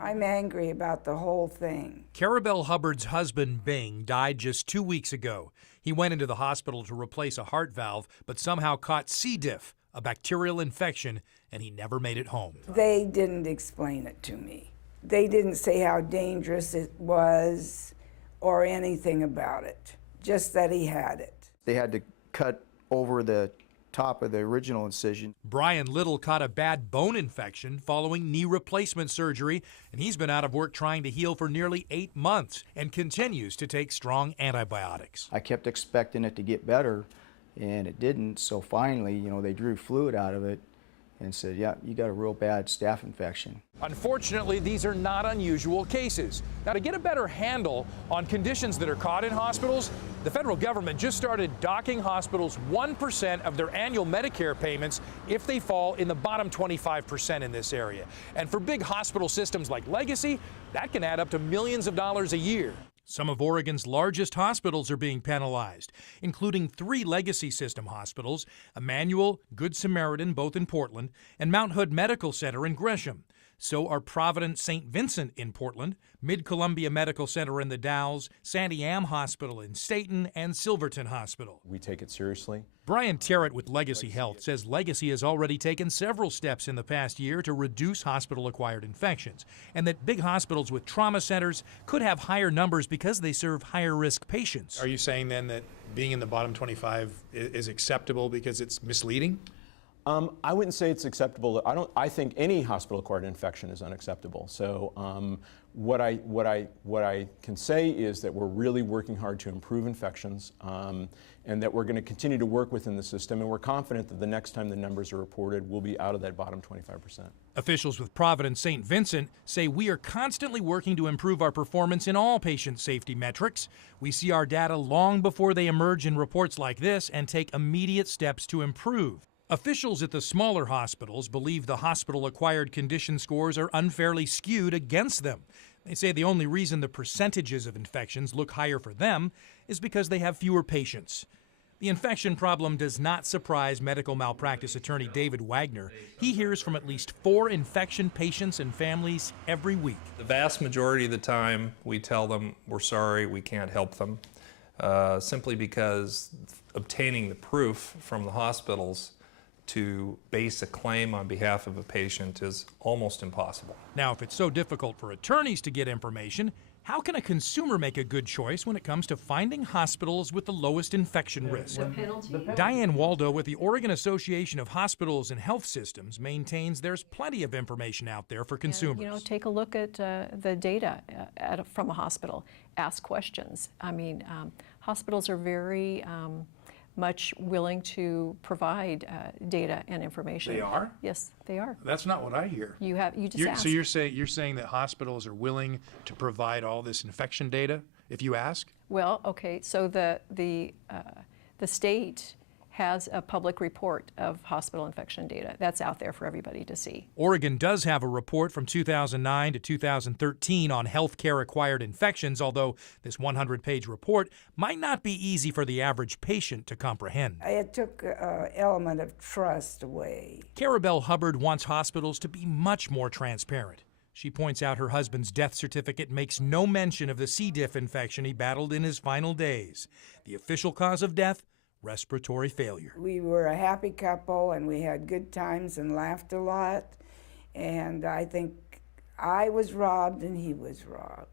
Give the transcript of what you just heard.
I'm angry about the whole thing. Carabelle Hubbard's husband, Bing, died just 2 weeks ago. He went into the hospital to replace a heart valve, but somehow caught C. diff, a bacterial infection, and he never made it home. They didn't explain it to me. They didn't say how dangerous it was or anything about it, just that he had it. They had to cut over the top of the original incision. Brian Little caught a bad bone infection following knee replacement surgery, and he's been out of work trying to heal for nearly 8 months and continues to take strong antibiotics. I kept expecting it to get better, and it didn't. So finally, they drew fluid out of it and said, yeah, you got a real bad staph infection. Unfortunately, these are not unusual cases. Now, to get a better handle on conditions that are caught in hospitals, the federal government just started docking hospitals 1% of their annual Medicare payments if they fall in the bottom 25% in this area. And for big hospital systems like Legacy, that can add up to millions of dollars a year. Some of Oregon's largest hospitals are being penalized, including 3 Legacy System hospitals, Emmanuel, Good Samaritan, both in Portland, and Mount Hood Medical Center in Gresham. So are Providence St. Vincent in Portland, Mid-Columbia Medical Center in the Dalles, Sandy Am Hospital in Stayton, and Silverton Hospital. We take it seriously. Brian Terrett with Legacy Health says Legacy has already taken several steps in the past year to reduce hospital-acquired infections, and that big hospitals with trauma centers could have higher numbers because they serve higher-risk patients. Are you saying then that being in the bottom 25 is acceptable because it's misleading? I wouldn't say it's acceptable. I think any hospital-acquired infection is unacceptable. So what I can say is that we're really working hard to improve infections, and that we're going to continue to work within the system, and we're confident that the next time the numbers are reported, we'll be out of that bottom 25%. Officials with Providence St. Vincent say we are constantly working to improve our performance in all patient safety metrics. We see our data long before they emerge in reports like this and take immediate steps to improve. Officials at the smaller hospitals believe the hospital-acquired condition scores are unfairly skewed against them. They say the only reason the percentages of infections look higher for them is because they have fewer patients. The infection problem does not surprise medical malpractice attorney David Wagner. He hears from at least 4 infection patients and families every week. The vast majority of the time, we tell them we're sorry, we can't help them, simply because obtaining the proof from the hospitals to base a claim on behalf of a patient is almost impossible. Now, if it's so difficult for attorneys to get information, how can a consumer make a good choice when it comes to finding hospitals with the lowest infection risk? Diane Waldo with the Oregon Association of Hospitals and Health Systems maintains there's plenty of information out there for consumers. Take a look at the data from a hospital. Ask questions. Hospitals are very much willing to provide data and information. They are? Yes, they are. That's not what I hear. You just ask. So you're saying that hospitals are willing to provide all this infection data if you ask? Well, okay. So the state has a public report of hospital infection data. That's out there for everybody to see. Oregon does have a report from 2009 to 2013 on healthcare-acquired infections, although this 100-page report might not be easy for the average patient to comprehend. It took an element of trust away. Carabelle Hubbard wants hospitals to be much more transparent. She points out her husband's death certificate makes no mention of the C. diff infection he battled in his final days. The official cause of death? Respiratory failure. We were a happy couple and we had good times and laughed a lot, and I think I was robbed and he was robbed.